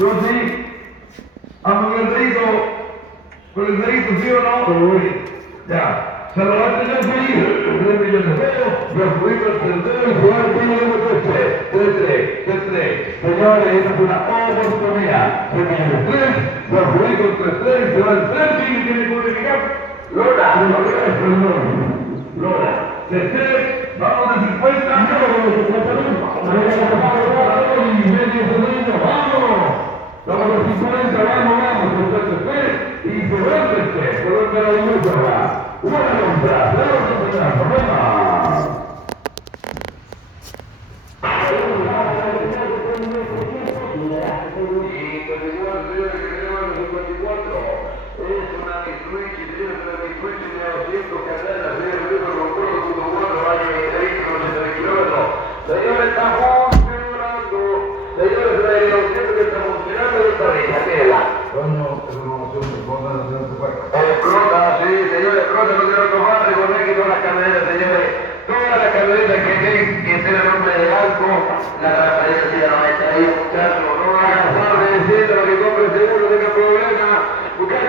Yo sí. Amo el grito. ¿Con el grito sí o no? Sí. Ya. Saludate yo feliz. 3 millones de pesos. Yo fui con el tercero y jugar el número 3-3. Señores, esta es una oportunidad. 3 millones 3. Yo fui con 3-3. Se va el 3 y tiene que unificar. Lora. Vamos a 50. Vamos a 50, vamos, entonces, y se vende, por donde la ilusa va. Buena contra, y continúa el señor que tenemos en el 54. Es una Mitsubishi, señores, una Mitsubishi de 200 carreras, señores, con cuatro años y 80 kilómetros. Señores, está funcionando. Señores, la dirección que está funcionando esta vez, aquella. Coño, es una emoción de explota, señor Tupac. Explota, sí, señores, explota, no tiene otro más, recordé que todas las camionetas, señores, todas las camionetas que tienen nombre de banco, la transparencia no hay.